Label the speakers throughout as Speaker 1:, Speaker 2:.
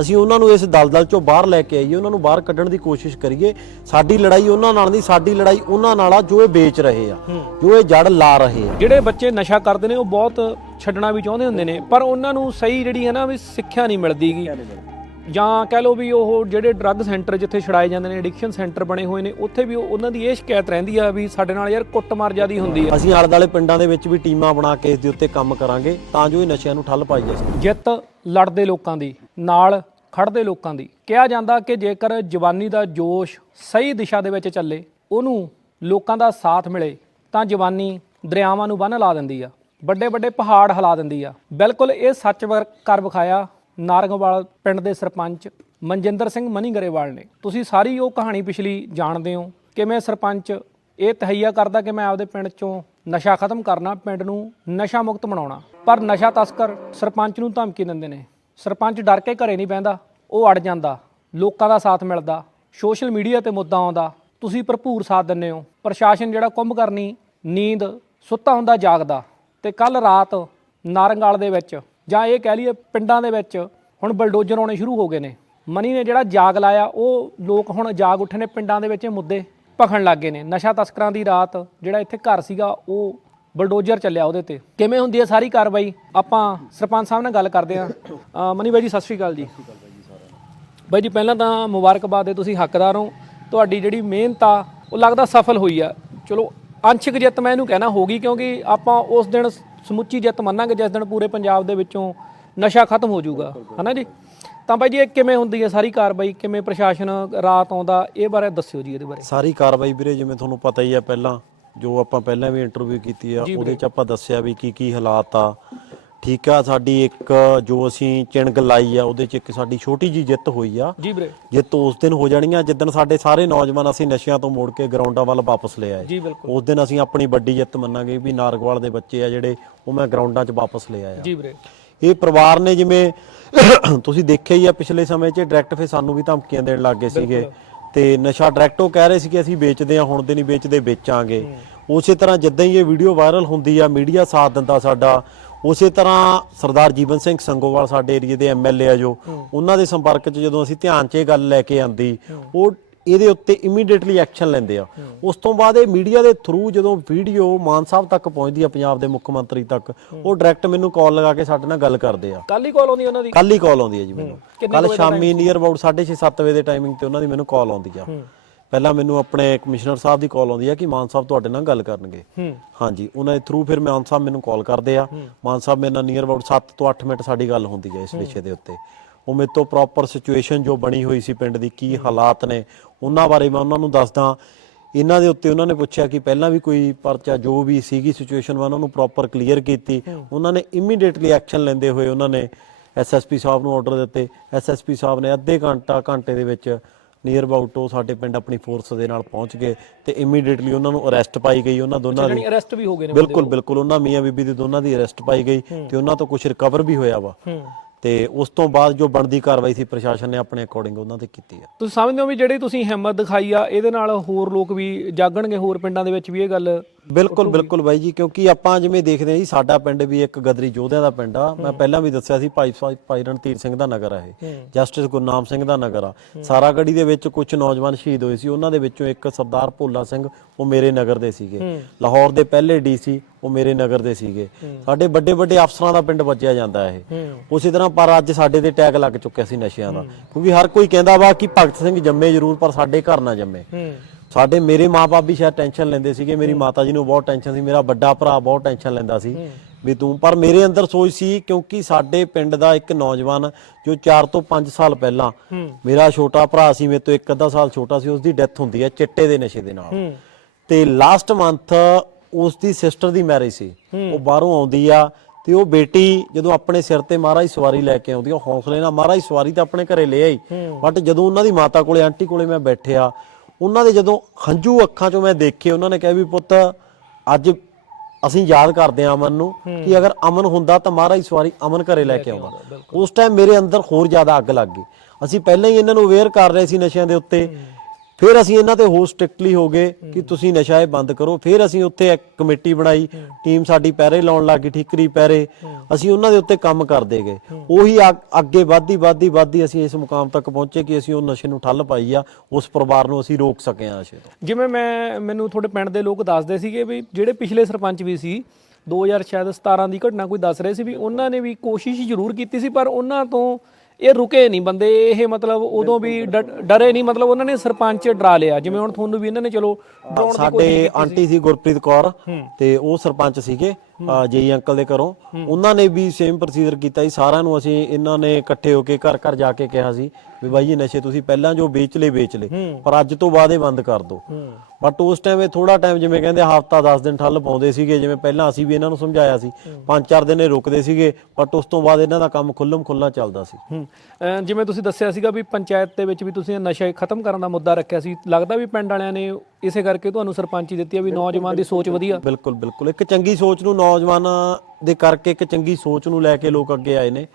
Speaker 1: ਅਸੀਂ ਉਹਨਾਂ ਨੂੰ ਇਸ ਦਲਦਲ ਚੋਂ ਬਾਹਰ ਲੈ ਕੇ ਆਈਏ ਉਹਨਾਂ ਨੂੰ ਬਾਹਰ ਕੱਢਣ ਦੀ ਕੋਸ਼ਿਸ਼ ਕਰੀਏ। ਸਾਡੀ ਲੜਾਈ ਉਹਨਾਂ ਨਾਲ ਨਹੀਂ ਸਾਡੀ ਲੜਾਈ ਉਹਨਾਂ ਨਾਲ ਆ ਜੋ ਇਹ ਵੇਚ ਰਹੇ ਆ ਜੋ ਇਹ ਜੜ ਲਾ ਰਹੇ ਆ।
Speaker 2: ਜਿਹੜੇ ਬੱਚੇ ਨਸ਼ਾ ਕਰਦੇ ਨੇ ਉਹ ਬਹੁਤ ਛੱਡਣਾ ਵੀ ਚਾਹੁੰਦੇ ਹੁੰਦੇ ਨੇ ਪਰ ਉਹਨਾਂ ਨੂੰ ਸਹੀ ਜਿਹੜੀ ਹੈ ਨਾ ਵੀ ਸਿੱਖਿਆ ਨਹੀਂ ਮਿਲਦੀਗੀ ਜਾਂ ਕਹਿ ਲਓ ਵੀ ਉਹ ਜਿਹੜੇ ਡਰੱਗ ਸੈਂਟਰ ਜਿੱਥੇ ਛੜਾਏ ਜਾਂਦੇ ਨੇ ਐਡਿਕਸ਼ਨ ਸੈਂਟਰ ਬਣੇ ਹੋਏ ਨੇ ਉੱਥੇ ਵੀ ਉਹ- ਉਹਨਾਂ ਦੀ ਇਹ ਸ਼ਿਕਾਇਤ ਰਹਿੰਦੀ ਆ ਵੀ ਸਾਡੇ ਨਾਲ ਯਾਰ ਕੁੱਟਮਾਰ ਜਿਆਦੀ ਹੁੰਦੀ ਆ।
Speaker 1: ਅਸੀਂ ਆਲੇ ਦੁਆਲੇ ਪਿੰਡਾਂ ਦੇ ਵਿੱਚ ਵੀ ਟੀਮਾਂ ਬਣਾ ਕੇ ਇਸ ਦੇ ਉੱਤੇ ਕੰਮ ਕਰਾਂਗੇ ਤਾਂ ਜੋ ਇਹ ਨਸ਼ਿਆਂ ਨੂੰ ਠੱਲ ਪਾਈ ਜਾ ਸਕੇ।
Speaker 2: ਜਿੱਤ ਲੜਦੇ ਲੋਕਾਂ ਦੀ ਨਾਲ ਖੜਦੇ ਲੋਕਾਂ ਦੀ। ਕਿਹਾ ਜਾਂਦਾ ਕਿ ਜੇਕਰ ਜਵਾਨੀ ਦਾ ਜੋਸ਼ ਸਹੀ ਦਿਸ਼ਾ ਦੇ ਵਿੱਚ ਚੱਲੇ, ਉਹਨੂੰ ਲੋਕਾਂ ਦਾ ਸਾਥ ਮਿਲੇ, ਤਾਂ ਜਵਾਨੀ ਦਰਿਆਵਾਂ ਨੂੰ ਬੰਨ ਲਾ ਦਿੰਦੀ ਆ ਵੱਡੇ ਵੱਡੇ ਪਹਾੜ ਹਿਲਾ ਦਿੰਦੀ ਆ। ਬਿਲਕੁਲ ਇਹ ਸੱਚ ਵਰ- ਕਰ ਵਿਖਾਇਆ ਨਾਰਗਵਾਲ ਪਿੰਡ ਦੇ ਸਰਪੰਚ ਮਨਜਿੰਦਰ ਸਿੰਘ ਮਨੀ ਗਰੇਵਾਲ ਨੇ। ਤੁਸੀਂ ਸਾਰੀ ਉਹ ਕਹਾਣੀ ਪਿਛਲੀ ਜਾਣਦੇ ਹੋ, ਕਿਵੇਂ ਸਰਪੰਚ ਇਹ ਤਹਈਆ ਕਰਦਾ ਕਿ ਮੈਂ ਆਪਦੇ ਪਿੰਡ ਚੋਂ ਨਸ਼ਾ ਖਤਮ ਕਰਨਾ, ਪਿੰਡ ਨੂੰ ਨਸ਼ਾ ਮੁਕਤ ਬਣਾਉਣਾ। ਪਰ ਨਸ਼ਾ ਤਸਕਰ ਸਰਪੰਚ ਨੂੰ ਧਮਕੀ ਦਿੰਦੇ ਨੇ। ਸਰਪੰਚ ਡਰ ਕੇ ਘਰੇ ਨਹੀਂ ਬਹਿੰਦਾ, ਉਹ ਅੜ ਜਾਂਦਾ, ਲੋਕਾਂ ਦਾ ਸਾਥ ਮਿਲਦਾ, ਸੋਸ਼ਲ ਮੀਡੀਆ ਤੇ ਮੁੱਦਾ ਆਉਂਦਾ, ਤੁਸੀਂ ਭਰਪੂਰ ਸਾਥ ਦਿੰਦੇ ਹੋ, ਪ੍ਰਸ਼ਾਸਨ ਜਿਹੜਾ ਕੁੰਭ ਕਰਨੀ, ਨੀਂਦ, ਸੁੱਤਾ ਹੁੰਦਾ, ਜਾਗਦਾ, ਤੇ ਕੱਲ ਰਾਤ ਨਾਰੰਗਾਲ ਦੇ ਵਿੱਚ, ਜਾਂ ਇਹ ਕਹਿ ਲਈਏ ਪਿੰਡਾਂ ਦੇ ਵਿੱਚ, ਹੁਣ ਬਲਡੋਜ਼ਰ ਆਉਣੇ ਸ਼ੁਰੂ ਹੋ ਗਏ ਨੇ, ਮਨੀ ਨੇ ਜਿਹੜਾ ਜਾਗ ਲਾਇਆ, ਉਹ ਲੋਕ ਹੁਣ ਜਾਗ ਉੱਠੇ ਨੇ ਪਿੰਡਾਂ ਦੇ ਵਿੱਚ, ਇਹ ਮੁੱਦੇ ਭਖਣ ਲੱਗ ਗਏ ਨੇ, ਨਸ਼ਾ ਤਸਕਰਾਂ ਦੀ ਰਾਤ, ਜਿਹੜਾ ਇੱਥੇ ਘਰ ਸੀਗਾ, ਉਹ ਬਲਡੋਜ਼ਰ ਚੱਲਿਆ ਉਹਦੇ ਤੇ। ਕਿਵੇਂ ਹੁੰਦੀ ਹੈ ਸਾਰੀ ਕਾਰਵਾਈ? ਆਪਾਂ ਸਰਪੰਚ ਸਾਹਿਬ ਨਾਲ ਗੱਲ ਕਰਦੇ ਹਾਂ। ਮਨੀ ਬਾਈ ਜੀ, ਸਤਿ ਸ਼੍ਰੀ ਅਕਾਲ ਜੀ। ਬਾਈ ਜੀ, ਪਹਿਲਾਂ ਤਾਂ ਮੁਬਾਰਕਬਾਦ ਹੈ ਤੁਸੀਂ ਹੱਕਦਾਰ ਹੋ। ਤੁਹਾਡੀ ਜਿਹੜੀ ਮਿਹਨਤ ਆ, ਉਹ ਲੱਗਦਾ ਸਫਲ ਹੋਈ ਆ। ਚਲੋ ਅੰਸ਼ਿਕ ਜਿੱਤ ਮੈਂ ਇਹਨੂੰ ਕਹਿਣਾ ਹੋਗੀ ਕਿਉਂਕਿ ਆਪਾਂ ਉਸ ਦਿਨ ਸਮੁੱਚੀ ਜਿੱਤ ਮੰਨਾਂਗੇ, ਜਿਸ ਦਿਨ ਪੂਰੇ ਪੰਜਾਬ ਦੇ ਵਿੱਚੋਂ ਨਸ਼ਾ ਖਤਮ ਹੋ ਜਾਊਗਾ। ਹਨਾ ਜੀ? ਤਾਂ ਬਾਈ ਜੀ, ਇਹ ਕਿਵੇਂ ਹੁੰਦੀ ਹੈ ਸਾਰੀ ਕਾਰਵਾਈ? ਕਿਵੇਂ ਪ੍ਰਸ਼ਾਸਨ ਰਾਤ ਆਉਂਦਾ? ਇਹ ਬਾਰੇ ਦੱਸਿਓ ਜੀ ਇਹਦੇ ਬਾਰੇ।
Speaker 1: ਸਾਰੀ ਕਾਰਵਾਈ ਵੀਰੇ, ਜਿਵੇਂ ਤੁਹਾਨੂੰ ਪਤਾ ਹੀ ਹੈ ਪਹਿਲਾਂ ਜੋ ਆਪਾਂ ਪਹਿਲਾਂ ਵੀ ਇੰਟਰਵਿਊ ਕੀਤੀ ਆ ਉਹਦੇ ਚ ਆਪਾਂ ਦੱਸਿਆ ਵੀ ਕੀ ਕੀ ਹਾਲਾਤ ਆ। ਠੀਕ ਆ ਸਾਡੀ ਇੱਕ ਜੋ ਅਸੀਂ ਚਿਣਗ ਲਾਈ ਆ ਉਹਦੇ ਚ ਇੱਕ ਸਾਡੀ ਛੋਟੀ ਜੀ ਜਿੱਤ ਹੋਈ ਆ।
Speaker 2: ਜੀ ਵੀਰੇ।
Speaker 1: ਜਿੱਤ ਉਸ ਦਿਨ ਹੋ ਜਾਣੀਆਂ ਜਿੱਦਣ ਸਾਡੇ ਸਾਰੇ ਨੌਜਵਾਨ ਅਸੀਂ ਨਸ਼ਿਆਂ ਤੋਂ ਮੁੜ ਕੇ ਗਰਾਊਂਡਾਂ ਵੱਲ ਵਾਪਸ ਲੈ ਆਏ।
Speaker 2: ਜੀ ਬਿਲਕੁਲ।
Speaker 1: ਉਸ ਦਿਨ ਅਸੀਂ ਆਪਣੀ ਵੱਡੀ ਜਿੱਤ ਮੰਨਾਂਗੇ ਵੀ ਨਾਰਗਵਾਲ ਦੇ ਬੱਚੇ ਆ ਜਿਹੜੇ ਉਹ ਮੈਂ ਗਰਾਊਂਡਾਂ 'ਚ ਵਾਪਸ ਲੈ ਆਇਆ।
Speaker 2: ਜੀ ਵੀਰੇ।
Speaker 1: ਇਹ ਪਰਿਵਾਰ ਨੇ ਜਿਵੇਂ ਤੁਸੀਂ ਦੇਖਿਆ ਹੀ ਆ ਪਿਛਲੇ ਸਮੇਂ 'ਚ ਡਾਇਰੈਕਟ ਫੇ ਸਾਨੂੰ ਵੀ ਧਮਕੀਆਂ ਦੇਣ ਲੱਗ ਗਏ ਸੀਗੇ। ਤੇ ਨਸ਼ਾ ਡਾਇਰੈਕਟ ਉਹ ਕਹਿ ਰਹੇ ਸੀ ਕਿ ਅਸੀਂ ਵੇਚਦੇ ਆ ਹੁਣ ਦੇ ਨਹੀਂ ਵੇਚਦੇ ਵੇਚਾਂਗੇ। ਉਸੇ ਤਰ੍ਹਾਂ ਜਿੱਦਾਂ ਹੀ ਇਹ ਵੀਡੀਓ ਵਾਇਰਲ ਹੁੰਦੀ ਆ ਮੀਡੀਆ ਸਾਥ ਦਿੰਦਾ ਸਾਡਾ ਉਸੇ ਤਰ੍ਹਾਂ ਸਰਦਾਰ ਜੀਵਨ ਸਿੰਘ ਸੰਗੋਵਾਲ ਸਾਡੇ ਏਰੀਏ ਦੇ ਐਮਐਲਏ ਆ ਜੋ ਉਹਨਾਂ ਦੇ ਸੰਪਰਕ 'ਚ ਜਦੋਂ ਅਸੀਂ ਧਿਆਨ 'ਚ ਇਹ ਗੱਲ ਲੈ ਕੇ ਆਂਦੀ ਉਹ ਇਹਦੇ ਉੱਤੇ ਇਮੀਡੀਏਟਲੀ ਐਕਸ਼ਨ ਲੈਂਦੇ ਆ। ਉਸ ਤੋਂ ਬਾਅਦ ਇਹ ਮੀਡੀਆ ਦੇ ਥਰੂ ਜਦੋਂ ਵੀਡੀਓ ਮਾਨ ਸਾਹਿਬ ਤੱਕ ਪਹੁੰਚਦੀ ਆ ਪੰਜਾਬ ਦੇ ਮੁੱਖ ਮੰਤਰੀ ਤੱਕ ਉਹ ਡਾਇਰੈਕਟ ਮੈਨੂੰ ਕਾਲ ਲਗਾ ਕੇ ਸਾਡੇ ਨਾਲ ਗੱਲ ਕਰਦੇ ਆ।
Speaker 2: ਕੱਲ ਹੀ ਕਾਲ ਆਉਂਦੀ ਉਹਨਾਂ ਦੀ?
Speaker 1: ਕੱਲ ਹੀ ਕਾਲ ਆਉਂਦੀ ਹੈ ਜੀ ਮੈਨੂੰ। ਕੱਲ ਸ਼ਾਮੀ ਨੀਅਰ ਅਬਾਊਟ 6:30 7 ਵਜੇ ਦੇ ਟਾਈਮਿੰਗ ਤੇ ਉਹਨਾਂ ਦੀ ਮੈਨੂੰ ਕਾਲ ਆਉਂਦੀ ਆ। ਪਹਿਲਾਂ ਮੈਨੂੰ ਆਪਣੇ ਕਮਿਸ਼ਨਰ ਸਾਹਿਬ ਦੀ ਕਾਲ ਆਉਂਦੀ ਆ ਕਿ ਮਾਨ ਸਾਹਿਬ ਤੁਹਾਡੇ ਨਾਲ ਗੱਲ ਕਰਨਗੇ।
Speaker 2: ਹੂੰ।
Speaker 1: ਹਾਂਜੀ ਉਹਨਾਂ ਦੇ ਥਰੂ ਫਿਰ ਮਾਨ ਸਾਹਿਬ ਮੈਨੂੰ ਕਾਲ ਕਰਦੇ ਆ। ਮਾਨ ਸਾਹਿਬ ਮੇਰੇ ਨਾਲ ਨੀਅਰ ਅਬਾਊਟ 7 ਤੋਂ 8 ਮਿੰਟ ਸਾਡੀ ਗੱਲ ਹੁੰਦੀ ਹੈ ਇਸ ਵਿਸ਼ੇ ਦੇ ਉੱਤੇ। ਉਹ ਮੇਰੇ ਤੋਂ ਪ੍ਰੋਪਰ ਸਿਚੁਏਸ਼ਨ ਜੋ ਬਣੀ ਹੋਈ ਸੀ ਪਿੰਡ ਦੀ ਕੀ ਹਾਲਾਤ ਨੇ ਉਹਨਾਂ ਬਾਰੇ ਮੈਂ ਉਹਨਾਂ ਨੂੰ ਦੱਸਦਾ। ਇਹਨਾਂ ਦੇ ਉੱਤੇ ਉਹਨਾਂ ਨੇ ਪੁੱਛਿਆ ਕਿ ਪਹਿਲਾਂ ਵੀ ਕੋਈ ਪਰਚਾ ਜੋ ਵੀ ਸੀਗੀ ਸਿਚੁਏਸ਼ਨ ਮੈਂ ਉਹਨਾਂ ਨੂੰ ਪ੍ਰੋਪਰ ਕਲੀਅਰ ਕੀਤੀ। ਉਹਨਾਂ ਨੇ ਇਮੀਡੀਏਟਲੀ ਐਕਸ਼ਨ ਲੈਂਦੇ ਹੋਏ ਉਹਨਾਂ ਨੇ ਐਸਐਸਪੀ ਸਾਹਿਬ ਨੂੰ ਆਰਡਰ ਦਿੱਤੇ। ਐਸਐਸਪੀ ਸਾਹਿਬ ਨੇ ਅੱਧੇ ਘੰਟਾ ਘੰਟੇ ਦੇ ਵਿੱਚ ਨੀਅਰ ਅਬਾਊਟ ਉਹ ਸਾਡੇ ਪਿੰਡ ਆਪਣੀ ਫੋਰਸ ਦੇ ਨਾਲ ਪਹੁੰਚ ਗਏ ਤੇ ਇਮੀਡੀਏਟਲੀ ਉਹਨਾਂ ਨੂੰ ਅਰੈਸਟ ਪਾਈ ਗਈ। ਉਹਨਾਂ ਦੋਨਾਂ ਦੀ
Speaker 2: ਅਰੈਸਟ ਵੀ ਹੋ ਗਏ ਨੇ
Speaker 1: ਬਿਲਕੁਲ ਬਿਲਕੁਲ ਉਹਨਾਂ ਮੀਆਂ ਬੀਬੀ ਦੀ ਦੋਨਾਂ ਦੀ ਅਰੈਸਟ ਪਾਈ ਗਈ ਤੇ ਉਹਨਾਂ ਤੋਂ ਕੁਝ ਰਿਕਵਰ ਵੀ ਹੋਇਆ ਵਾ। ਤੇ ਉਸ ਤੋਂ ਬਾਅਦ ਜੋ ਬਣਦੀ ਕਾਰਵਾਈ ਸੀ ਪ੍ਰਸ਼ਾਸਨ ਨੇ ਆਪਣੇ ਅਕੋਰਡਿੰਗ ਉਹਨਾਂ ਤੇ ਕੀਤੀ ਆ।
Speaker 2: ਤੁਸੀਂ ਸਮਝਦੇ ਹੋ ਵੀ ਜਿਹੜੀ ਤੁਸੀਂ ਹਿੰਮਤ ਦਿਖਾਈ ਆ, ਇਹਦੇ ਨਾਲ ਹੋਰ ਲੋਕ ਵੀ ਜਾਗਣਗੇ, ਹੋਰ ਪਿੰਡਾਂ ਦੇ ਵਿੱਚ ਵੀ ਇਹ ਗੱਲ
Speaker 1: ਬਿਲਕੁਲ ਬਿਲਕੁਲ ਬਾਈ ਜੀ ਕਿਉਂਕਿ ਆਪਾਂ ਜਿਵੇਂ ਦੇਖਦੇ ਹਾਂ ਜੀ ਸਾਡਾ ਪਿੰਡ ਵੀ ਇੱਕ ਗਦਰੀ ਯੋਧਿਆਂ ਦਾ ਪਿੰਡ ਆ। ਮੈਂ ਪਹਿਲਾਂ ਵੀ ਦੱਸਿਆ ਸੀ ਭਾਈ ਸਾਹਿਬ ਭਾਈ ਰਣਧੀਰ ਸਿੰਘ ਦਾ ਨਗਰ ਆ ਇਹ। ਜਸਟਿਸ ਗੁਰਨਾਮ ਸਿੰਘ ਦਾ ਨਗਰ ਆ। ਸਾਰਾਗੜੀ ਦੇ ਵਿੱਚ ਕੁਝ ਨੌਜਵਾਨ ਸ਼ਹੀਦ ਹੋਏ ਸੀ ਉਹਨਾਂ ਦੇ ਵਿੱਚੋਂ ਇੱਕ ਸਰਦਾਰ ਭੋਲਾ ਸਿੰਘ ਉਹ ਮੇਰੇ ਨਗਰ ਦੇ ਸੀਗੇ। ਲਾਹੌਰ ਦੇ ਪਹਿਲੇ ਡੀਸੀ ਉਹ ਮੇਰੇ ਨਗਰ ਦੇ ਸੀਗੇ। ਸਾਡੇ ਵੱਡੇ ਵੱਡੇ ਅਫਸਰਾਂ ਦਾ ਪਿੰਡ ਬਚਿਆ ਜਾਂਦਾ ਇਹ। ਉਸੇ ਤਰ੍ਹਾਂ ਪਰ ਅੱਜ ਸਾਡੇ ਤੇ ਟੈਗ ਲੱਗ ਚੁੱਕਿਆ ਸੀ ਨਸ਼ਿਆਂ ਦਾ। ਕਿਉਂਕਿ ਹਰ ਕੋਈ ਕਹਿੰਦਾ ਵਾ ਕਿ ਭਗਤ ਸਿੰਘ ਜੰਮੇ ਜ਼ਰੂਰ ਪਰ ਸਾਡੇ ਘਰ ਨਾ ਜੰਮੇ। ਸਾਡੇ ਮੇਰੇ ਮਾਪੇ ਵੀ ਸ਼ਾਇਦ ਟੈਨਸ਼ਨ ਲੈਂਦੇ ਸੀਗੇ ਮੇਰੀ ਮਾਤਾ ਜੀ ਨੂੰ ਬਹੁਤ ਟੈਨਸ਼ਨ ਸੀ ਮੇਰਾ ਵੱਡਾ ਭਰਾ ਬਹੁਤ ਟੈਨਸ਼ਨ ਲੈਂਦਾ ਸੀ ਵੀ ਤੂੰ ਪਰ ਮੇਰੇ ਅੰਦਰ ਸੋਚ ਸੀ ਕਿਉਂਕਿ ਸਾਡੇ ਪਿੰਡ ਦਾ ਇੱਕ ਨੌਜਵਾਨ ਜੋ 4 ਤੋਂ 5 ਸਾਲ ਪਹਿਲਾਂ ਮੇਰਾ ਛੋਟਾ ਭਰਾ ਸੀ ਮੇਰੇ ਤੋਂ ਇੱਕ ਅੱਧਾ ਸਾਲ ਛੋਟਾ ਸੀ ਉਸ ਦੀ ਡੈਥ ਹੁੰਦੀ ਹੈ ਚਿੱਟੇ ਦੇ ਨਸ਼ੇ ਦੇ ਨਾਲ। ਤੇ ਲਾਸਟ ਮੰਥ ਉਸ ਦੀ ਸਿਸਟਰ ਦੀ ਮੈਰਿਜ ਸੀ। ਉਹ ਬਾਹਰੋਂ ਆਉਂਦੀ ਆ ਤੇ ਉਹ ਬੇਟੀ ਜਦੋਂ ਆਪਣੇ ਸਿਰ ਤੇ ਮਹਾਰਾਜ ਸਵਾਰੀ ਲੈ ਕੇ ਆਉਂਦੀ ਆ ਹੌਸਲੇ ਨਾਲ ਮਹਾਰਾਜ ਸਵਾਰੀ ਤਾਂ ਆਪਣੇ ਘਰੇ ਲੈ ਆਈ। ਬਟ ਜਦੋਂ ਉਹਨਾਂ ਦੀ ਮਾਤਾ ਕੋਲੇ ਆਂਟੀ ਕੋਲੇ ਮੈਂ ਬੈਠਿਆ ਉਹਨਾਂ ਦੇ ਜਦੋਂ ਹੰਝੂ ਅੱਖਾਂ 'ਚੋਂ ਮੈਂ ਦੇਖੇ ਉਹਨਾਂ ਨੇ ਕਿਹਾ ਵੀ ਪੁੱਤ ਅੱਜ ਅਸੀਂ ਯਾਦ ਕਰਦੇ ਆ ਅਮਨ ਨੂੰ ਕਿ ਅਗਰ ਅਮਨ ਹੁੰਦਾ ਤਾਂ ਮਹਾਰਾਜ ਸਵਾਰੀ ਅਮਨ ਘਰੇ ਲੈ ਕੇ ਆਉਂਦਾ। ਉਸ ਟਾਈਮ ਮੇਰੇ ਅੰਦਰ ਹੋਰ ਜ਼ਿਆਦਾ ਅੱਗ ਲੱਗ ਗਈ। ਅਸੀਂ ਪਹਿਲਾਂ ਹੀ ਇਹਨਾਂ ਨੂੰ ਅਵੇਅਰ ਕਰ ਰਹੇ ਸੀ ਨਸ਼ਿਆਂ ਦੇ ਉੱਤੇ। ਫਿਰ ਅਸੀਂ ਇਹਨਾਂ ਤੇ ਹੋਰ ਸਟ੍ਰਿਕਟਲੀ ਹੋ ਗਏ ਕਿ ਤੁਸੀਂ ਨਸ਼ਾ ਇਹ ਬੰਦ ਕਰੋ। ਫਿਰ ਅਸੀਂ ਉੱਥੇ ਇੱਕ ਕਮੇਟੀ ਬਣਾਈ, ਟੀਮ ਸਾਡੀ ਪੈਰੇ ਲਾਉਣ ਲੱਗੀ ਠੀਕਰੀ ਪੈਰੇ। ਅਸੀਂ ਉਹਨਾਂ ਦੇ ਉੱਤੇ ਕੰਮ ਕਰਦੇ ਗਏ। ਉਹੀ ਅੱਗੇ ਵੱਧਦੀ ਵੱਧਦੀ ਵੱਧਦੀ ਅਸੀਂ ਇਸ ਮੁਕਾਮ ਤੱਕ ਪਹੁੰਚੇ ਕਿ ਅਸੀਂ ਉਹ ਨਸ਼ੇ ਨੂੰ ਠੱਲ ਪਾਈ ਆ, ਉਸ ਪਰਿਵਾਰ ਨੂੰ ਅਸੀਂ ਰੋਕ ਸਕੇ ਆ ਨਸ਼ੇ ਤੋਂ।
Speaker 2: ਜਿਵੇਂ ਮੈਂ, ਮੈਨੂੰ ਤੁਹਾਡੇ ਪਿੰਡ ਦੇ ਲੋਕ ਦੱਸਦੇ ਸੀਗੇ ਵੀ ਜਿਹੜੇ ਪਿਛਲੇ ਸਰਪੰਚ ਵੀ ਸੀ 2017 ਦੀ ਘਟਨਾ ਕੋਈ ਦੱਸ ਰਹੇ ਸੀ ਵੀ ਉਹਨਾਂ ਨੇ ਵੀ ਕੋਸ਼ਿਸ਼ ਜ਼ਰੂਰ ਕੀਤੀ ਸੀ, ਪਰ ਉਹਨਾਂ ਤੋਂ ਇਹ ਰੁਕੇ ਨਹੀਂ ਬੰਦੇ ਇਹ ਮਤਲਬ ਉਦੋਂ ਵੀ ਡ- ਡਰੇ ਨਹੀਂ ਮਤਲਬ ਉਹਨਾਂ ਨੇ ਸਰਪੰਚ ਡਰਾ ਲਿਆ। ਜਿਵੇਂ ਹੁਣ ਤੁਹਾਨੂੰ ਵੀ ਇਹਨਾਂ ਨੇ ਚਲੋ ਡਰਾਉਣ ਦੀ
Speaker 1: ਸਾਡੇ ਆਂਟੀ ਸੀ ਗੁਰਪ੍ਰੀਤ ਕੌਰ ਤੇ ਉਹ ਸਰਪੰਚ ਸੀਗੇ। ਜੇਈ ਅੰਕਲ ਦੇ ਘਰੋਂ। ਉਹਨਾਂ ਨੇ ਵੀ ਸੇਮ ਪ੍ਰੋਸੀਜਰ ਕੀਤਾ ਸੀ। ਸਾਰਿਆਂ ਨੂੰ ਅਸੀਂ ਇਹਨਾਂ ਨੇ ਇਕੱਠੇ ਹੋ ਕੇ ਘਰ ਘਰ ਜਾ ਕੇ ਕਿਹਾ ਸੀ ਵੀ ਬਾਈ ਜੀ ਨਸ਼ੇ ਤੁਸੀਂ ਪਹਿਲਾਂ ਜੋ ਵੇਚ ਲਏ ਵੇਚ ਲਏ। ਪਰ ਅੱਜ ਤੋਂ ਬਾਅਦ ਇਹ ਬੰਦ ਕਰ ਦਿਓ ਬਟ ਉਸ ਟਾਈਮ ਇਹ ਥੋੜਾ ਟਾਈਮ ਜਿਵੇਂ ਕਹਿੰਦੇ ਹਫਤਾ 10 ਦਿਨ ਠੱਲ ਪਾਉਂਦੇ ਸੀਗੇ ਜਿਵੇਂ ਪਹਿਲਾਂ ਅਸੀਂ ਵੀ ਇਹਨਾਂ ਨੂੰ ਸਮਝਾਇਆ ਸੀ। ਪੰਜ ਚਾਰ ਦਿਨ ਇਹ ਰੁਕਦੇ ਸੀਗੇ ਬਟ ਉਸ ਤੋਂ ਬਾਅਦ ਇਹਨਾਂ ਦਾ ਕੰਮ ਖੁੱਲਮ ਖੁੱਲਾ ਚੱਲਦਾ ਸੀ।
Speaker 2: ਜਿਵੇਂ ਤੁਸੀਂ ਦੱਸਿਆ ਸੀਗਾ ਵੀ ਪੰਚਾਇਤ ਦੇ ਵਿੱਚ ਵੀ ਤੁਸੀਂ ਨਸ਼ਾ ਖਤਮ ਕਰਨ ਦਾ ਮੁੱਦਾ ਰੱਖਿਆ ਸੀ। ਲੱਗਦਾ ਵੀ ਪਿੰਡ ਵਾਲਿਆਂ ਨੇ ਇਸੇ ਕਰਕੇ ਤੁਹਾਨੂੰ ਸਰਪੰਚੀ ਦਿੱਤੀ ਆ ਵੀ ਨੌਜਵਾਨ ਦੀ ਸੋਚ ਵਧੀਆ।
Speaker 1: ਬਿਲਕੁਲ ਬਿਲਕੁਲ। ਇੱਕ ਚੰਗੀ ਸੋਚ ਨੂੰ ਨੌਜਵਾਨਾਂ ਦੇ ਕਰਕੇ ਇੱਕ ਚੰਗੀ ਸੋਚ ਨੂੰ ਲੈ ਕੇ ਲੋਕ ਅੱਗੇ ਆਏ ਨੇ।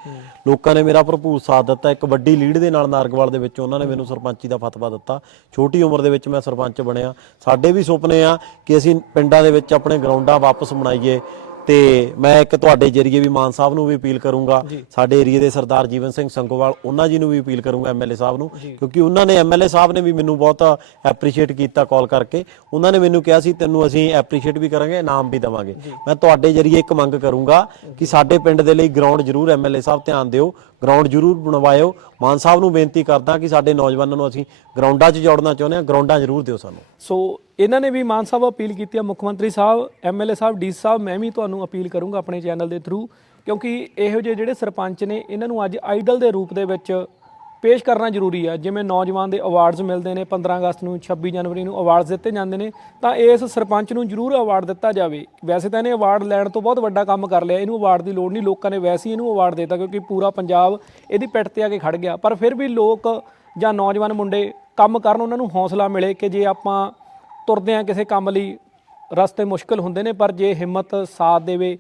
Speaker 1: ਲੋਕਾਂ ਨੇ ਮੇਰਾ ਭਰਪੂਰ ਸਾਥ ਦਿੱਤਾ। ਇੱਕ ਵੱਡੀ ਲੀਡ ਦੇ ਨਾਲ ਨਾਰਗਵਾਲ ਦੇ ਵਿੱਚ ਉਹਨਾਂ ਨੇ ਮੈਨੂੰ ਸਰਪੰਚੀ ਦਾ ਫਤਵਾ ਦਿੱਤਾ। ਛੋਟੀ ਉਮਰ ਦੇ ਵਿੱਚ ਮੈਂ ਸਰਪੰਚ ਬਣਿਆ। ਸਾਡੇ ਵੀ ਸੁਪਨੇ ਆ ਕਿ ਅਸੀਂ ਪਿੰਡਾਂ ਦੇ ਵਿੱਚ ਆਪਣੇ ਗਰਾਊਂਡਾਂ ਵਾਪਸ ਬਣਾਈਏ। ਤੇ ਮੈਂ ਇੱਕ ਤੁਹਾਡੇ ਜਰੀਏ ਵੀ ਮਾਨ ਸਾਹਿਬ ਨੂੰ ਵੀ ਅਪੀਲ ਕਰੂੰਗਾ ਸਾਡੇ ਏਰੀਏ ਦੇ ਸਰਦਾਰ ਜੀਵਨ ਸਿੰਘ ਸੰਗੋਵਾਲ ਉਹਨਾਂ ਜੀ ਨੂੰ ਵੀ ਅਪੀਲ ਕਰੂੰਗਾ ਐਮਐਲਏ ਸਾਹਿਬ ਨੂੰ ਕਿਉਂਕਿ ਉਹਨਾਂ ਨੇ ਐਮਐਲਏ ਸਾਹਿਬ ਨੇ ਵੀ ਮੈਨੂੰ ਬਹੁਤ ਐਪਰੀਸ਼ੀਏਟ ਕੀਤਾ ਕਾਲ ਕਰਕੇ। ਉਹਨਾਂ ਨੇ ਮੈਨੂੰ ਕਿਹਾ ਸੀ ਤੈਨੂੰ ਅਸੀਂ ਐਪਰੀਸ਼ੀਏਟ ਵੀ ਕਰਾਂਗੇ ਇਨਾਮ ਵੀ ਦਵਾਂਗੇ। ਮੈਂ ਤੁਹਾਡੇ ਜਰੀਏ ਇੱਕ ਮੰਗ ਕਰੂੰਗਾ ਕਿ ਸਾਡੇ ਪਿੰਡ ਦੇ ਲਈ ਗਰਾਊਂਡ ਜ਼ਰੂਰ ਐਮਐਲਏ ਸਾਹਿਬ ਧਿਆਨ ਦਿਓ ਗਰਾਊਂਡ ਜ਼ਰੂਰ ਬਣਵਾਇਓ। ਮਾਨ ਸਾਹਿਬ ਨੂੰ ਬੇਨਤੀ ਕਰਦਾ ਕਿ ਸਾਡੇ ਨੌਜਵਾਨਾਂ ਨੂੰ ਅਸੀਂ ਗਰਾਊਂਡਾਂ 'ਚ ਜੋੜਨਾ ਚਾਹੁੰਦੇ ਹਾਂ, ਗਰਾਊਂਡਾਂ ਜ਼ਰੂਰ ਦਿਓ ਸਾਨੂੰ।
Speaker 2: ਸੋ ਇਹਨਾਂ ਨੇ ਵੀ ਮਾਨ ਸਾਹਿਬ ਅਪੀਲ ਕੀਤੀ ਹੈ ਮੁੱਖ ਮੰਤਰੀ ਸਾਹਿਬ ਐਮਐਲਏ ਸਾਹਿਬ, ਡੀ ਸਾਹਿਬ, ਮੈਂ ਵੀ ਤੁਹਾਨੂੰ ਅਪੀਲ ਕਰੂੰਗਾ ਆਪਣੇ ਚੈਨਲ ਦੇ ਥਰੂ, ਕਿਉਂਕਿ ਇਹੋ ਜਿਹੇ ਜਿਹੜੇ ਸਰਪੰਚ ਨੇ, ਇਹਨਾਂ ਨੂੰ ਅੱਜ ਆਈਡਲ ਦੇ ਰੂਪ ਦੇ ਵਿੱਚ ਪੇਸ਼ ਕਰਨਾ ਜ਼ਰੂਰੀ ਆ। ਜਿਵੇਂ ਨੌਜਵਾਨ ਦੇ ਅਵਾਰਡਸ ਮਿਲਦੇ ਨੇ 15 ਅਗਸਤ ਨੂੰ 26 ਜਨਵਰੀ ਨੂੰ ਅਵਾਰਡਸ ਦਿੱਤੇ ਜਾਂਦੇ ਨੇ, ਤਾਂ ਇਸ ਸਰਪੰਚ ਨੂੰ ਜ਼ਰੂਰ ਅਵਾਰਡ ਦਿੱਤਾ ਜਾਵੇ। ਵੈਸੇ ਤਾਂ ਇਹਨੇ ਅਵਾਰਡ ਲੈਣ ਤੋਂ ਬਹੁਤ ਵੱਡਾ ਕੰਮ ਕਰ ਲਿਆ। ਇਹਨੂੰ ਅਵਾਰਡ ਦੀ ਲੋੜ ਨਹੀਂ। ਲੋਕਾਂ ਨੇ ਵੈਸੇ ਹੀ ਇਹਨੂੰ ਅਵਾਰਡ ਦਿੱਤਾ ਕਿਉਂਕਿ ਪੂਰਾ ਪੰਜਾਬ ਇਹਦੀ ਪਿੱਠ ਤੇ ਆ ਕੇ ਖੜ ਗਿਆ। ਪਰ ਫਿਰ ਵੀ ਲੋਕ ਜਾਂ ਨੌਜਵਾਨ ਮੁੰਡੇ ਕੰਮ ਕਰਨ ਉਹਨਾਂ ਨੂੰ ਹੌਸਲਾ ਮਿਲੇ ਕਿ ਜੇ ਆਪਾਂ ਤੁਰਦੇ ਆ ਕਿਸੇ ਕੰਮ ਲਈ, ਰਸਤੇ ਮੁਸ਼ਕਲ ਹੁੰਦੇ ਨੇ, ਪਰ ਜੇ ਹਿੰਮਤ ਸਾਥ ਦੇਵੇ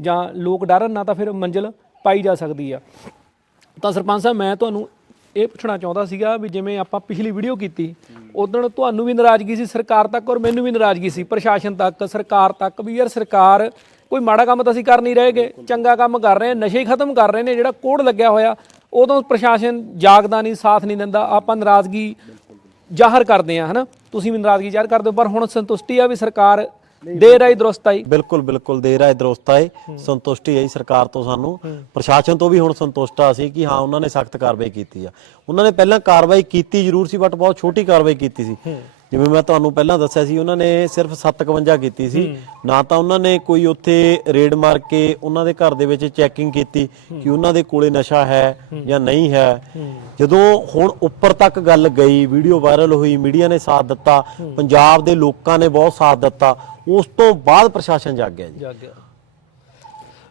Speaker 2: ਜਾਂ ਲੋਕ ਡਰਨ ਨਾ, ਤਾਂ ਫਿਰ ਮੰਜ਼ਿਲ ਪਾਈ ਜਾ ਸਕਦੀ ਆ। ਤਾਂ ਸਰਪੰਚ ਸਾਹਿਬ, ਮੈਂ ਤੁਹਾਨੂੰ ਇਹ ਪੁੱਛਣਾ ਚਾਹੁੰਦਾ ਸੀਗਾ ਵੀ ਜਿਵੇਂ ਆਪਾਂ ਪਿਛਲੀ ਵੀਡੀਓ ਕੀਤੀ ਉਦੋਂ ਤੁਹਾਨੂੰ ਵੀ ਨਾਰਾਜ਼ਗੀ ਸੀ ਸਰਕਾਰ ਤੱਕ ਔਰ ਮੈਨੂੰ ਵੀ ਨਾਰਾਜ਼ਗੀ ਸੀ। ਪ੍ਰਸ਼ਾਸਨ ਤੱਕ ਸਰਕਾਰ ਤੱਕ ਵੀ ਯਾਰ ਸਰਕਾਰ ਕੋਈ ਮਾੜਾ ਕੰਮ ਤਾਂ ਅਸੀਂ ਕਰ ਨਹੀਂ ਰਹੇਗੇ ਚੰਗਾ ਕੰਮ ਕਰ ਰਹੇ ਨਸ਼ੇ ਹੀ ਖਤਮ ਕਰ ਰਹੇ ਨੇ ਜਿਹੜਾ ਕੋਡ ਲੱਗਿਆ ਹੋਇਆ ਉਦੋਂ ਪ੍ਰਸ਼ਾਸਨ ਜਾਗਦਾ ਨਹੀਂ ਸਾਥ ਨਹੀਂ ਦਿੰਦਾ ਆਪਾਂ ਨਾਰਾਜ਼ਗੀ ਜ਼ਾਹਰ ਕਰਦੇ ਆ ਹਨਾ? ਤੁਸੀਂ ਵੀ ਨਾਰਾਜ਼ਗੀ ਜ਼ਾਹਰ ਕਰਦੇ ਹੋ ਪਰ ਹੁਣ ਸੰਤੁਸ਼ਟੀ ਆ ਵੀ ਸਰਕਾਰ ਦੇਰ ਆਈ ਦਰੁਸਤ ਆਈ।
Speaker 1: ਬਿਲਕੁਲ ਬਿਲਕੁਲ ਦੇ ਰਹਾ ਦਰੁਸਤ ਆਏ। ਸੰਤੁਸ਼ਟੀ ਆਈ ਸਰਕਾਰ ਤੋਂ ਸਾਨੂੰ। ਪ੍ਰਸ਼ਾਸਨ ਤੋਂ ਵੀ ਹੁਣ ਸੰਤੁਸ਼ਟ ਆ ਸੀ ਕਿ ਹਾਂ ਉਹਨਾਂ ਨੇ ਸਖਤ ਕਾਰਵਾਈ ਕੀਤੀ ਆ। ਉਹਨਾਂ ਨੇ ਪਹਿਲਾਂ ਕਾਰਵਾਈ ਕੀਤੀ ਜ਼ਰੂਰ ਸੀ ਬਟ ਬਹੁਤ ਛੋਟੀ ਕਾਰਵਾਈ ਕੀਤੀ ਸੀ। ਜਿਵੇਂ ਮੈਂ ਤੁਹਾਨੂੰ ਪਹਿਲਾਂ ਦੱਸਿਆ ਸੀ ਉਹਨਾਂ ਨੇ ਸਿਰਫ 751 ਕੀਤੀ ਸੀ। ਨਾ ਤਾਂ ਉਹਨਾਂ ਨੇ ਕੋਈ ਉੱਥੇ ਰੇਡ ਮਾਰ ਕੇ ਉਹਨਾਂ ਦੇ ਘਰ ਦੇ ਵਿੱਚ ਚੈਕਿੰਗ ਕੀਤੀ ਕਿ ਉਹਨਾਂ ਦੇ ਕੋਲੇ ਨਸ਼ਾ ਹੈ ਜਾਂ ਨਹੀਂ ਹੈ। ਜਦੋਂ ਹੁਣ ਉੱਪਰ ਤੱਕ ਗੱਲ ਗਈ ਵੀਡੀਓ ਵਾਇਰਲ ਹੋਈ ਮੀਡੀਆ ਨੇ ਸਾਥ ਦਿੱਤਾ। ਪੰਜਾਬ ਦੇ ਲੋਕਾਂ ਨੇ ਬਹੁਤ ਸਾਥ ਦਿੱਤਾ। ਉਸ ਤੋਂ ਬਾਅਦ ਪ੍ਰਸ਼ਾਸਨ ਜਾਗ ਗਿਆ ਜੀ।
Speaker 2: ਜਾਗ ਗਿਆ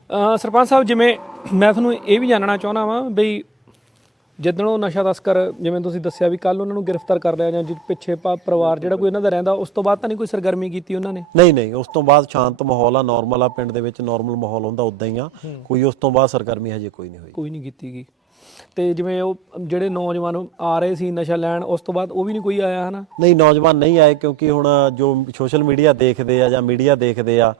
Speaker 2: ਅਹ ਸਰਪੰਚ ਸਾਹਿਬ ਜਿਵੇਂ ਮੈਂ ਤੁਹਾਨੂੰ ਇਹ ਵੀ ਜਾਣਨਾ ਚਾਹੁੰਦਾ ਵਾਂ ਬਈ ਜਿੱਦਣ ਉਹ ਨਸ਼ਾ ਤਸਕਰ ਜਿਵੇਂ ਤੁਸੀਂ ਦੱਸਿਆ ਵੀ ਕੱਲ ਉਹਨਾਂ ਨੂੰ ਗ੍ਰਿਫਤਾਰ ਕਰ ਲਿਆ ਜਾਂ ਜਿ ਪਿੱਛੇ ਪ- ਪਰਿਵਾਰ ਜਿਹੜਾ ਕੋਈ ਇਹਨਾਂ ਦਾ ਰਹਿੰਦਾ ਉਸ ਤੋਂ ਬਾਅਦ ਤਾਂ ਨਹੀਂ ਕੋਈ ਸਰਗਰਮੀ ਕੀਤੀ ਉਹਨਾਂ ਨੇ?
Speaker 1: ਨਹੀਂ ਨਹੀਂ ਉਸ ਤੋਂ ਬਾਅਦ ਸ਼ਾਂਤ ਮਾਹੌਲ ਆ ਨਾਰਮਲ ਆ ਪਿੰਡ ਦੇ ਵਿੱਚ ਨਾਰਮਲ ਮਾਹੌਲ ਹੁੰਦਾ ਉਦਾਂ ਹੀ ਆ। ਕੋਈ ਉਸ ਤੋਂ ਬਾਅਦ ਸਰਗਰਮੀ ਹਜੇ ਕੋਈ ਨਹੀਂ ਹੋਈ।
Speaker 2: ਕੋਈ ਨਹੀਂ ਕੀਤੀ ਗਈ। ਤੇ ਜਿਵੇਂ ਉਹ ਜਿਹੜੇ ਨੌਜਵਾਨ ਆ ਰਹੇ ਸੀ ਨਸ਼ਾ ਲੈਣ ਉਸ ਤੋਂ ਬਾਅਦ ਉਹ ਵੀ ਨਹੀਂ ਕੋਈ ਆਇਆ ਹਨਾ?
Speaker 1: ਨਹੀਂ ਨੌਜਵਾਨ ਨਹੀਂ ਆਏ ਕਿਉਂਕਿ ਹੁਣ ਜੋ ਸੋਸ਼ਲ ਮੀਡੀਆ ਦੇਖਦੇ ਆ ਜਾਂ ਮੀਡੀਆ ਦੇਖਦੇ ਆ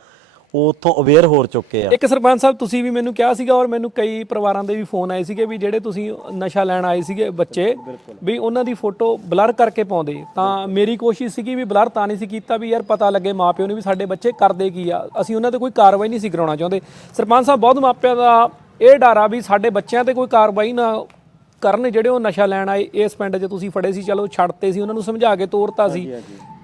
Speaker 1: ਉਹ ਉੱਥੋਂ ਅਵੇਅਰ ਹੋ ਚੁੱਕੇ ਆ।
Speaker 2: ਇੱਕ ਸਰਪੰਚ ਸਾਹਿਬ ਤੁਸੀਂ ਵੀ ਮੈਨੂੰ ਕਿਹਾ ਸੀਗਾ ਔਰ ਮੈਨੂੰ ਕਈ ਪਰਿਵਾਰਾਂ ਦੇ ਵੀ ਫੋਨ ਆਏ ਸੀਗੇ ਵੀ ਜਿਹੜੇ ਤੁਸੀਂ ਨਸ਼ਾ ਲੈਣ ਆਏ ਸੀਗੇ ਬੱਚੇ ਵੀ ਉਹਨਾਂ ਦੀ ਫੋਟੋ ਬਲਰ ਕਰਕੇ ਪਾਉਂਦੇ। ਤਾਂ ਮੇਰੀ ਕੋਸ਼ਿਸ਼ ਸੀਗੀ ਵੀ ਬਲਰ ਤਾਂ ਨਹੀਂ ਸੀ ਕੀਤਾ ਵੀ ਯਾਰ ਪਤਾ ਲੱਗੇ ਮਾਪਿਓ ਨੂੰ ਵੀ ਸਾਡੇ ਬੱਚੇ ਕਰਦੇ ਕੀ ਆ ਅਸੀਂ ਉਹਨਾਂ ਤੇ ਕੋਈ ਕਾਰਵਾਈ ਨਹੀਂ ਸੀ ਕਰਾਉਣਾ ਚਾਹੁੰਦੇ। ਸਰਪੰਚ ਸਾਹਿਬ ਬਹੁਤ ਮਾਪਿਆਂ ਦਾ ਇਹ ਡਰ ਆ ਵੀ ਸਾਡੇ ਬੱਚਿਆਂ ਤੇ ਕੋਈ ਕਾਰਵਾਈ ਨਾ ਕਰਨ ਜਿਹੜੇ ਉਹ ਨਸ਼ਾ ਲੈਣ ਆਏ, ਇਸ ਪਿੰਡ 'ਚ ਤੁਸੀਂ ਫੜੇ ਸੀ, ਚਲੋ ਛੱਡਤੇ ਸੀ, ਉਹਨਾਂ ਨੂੰ ਸਮਝਾ ਕੇ ਤੋਰਤਾ ਸੀ।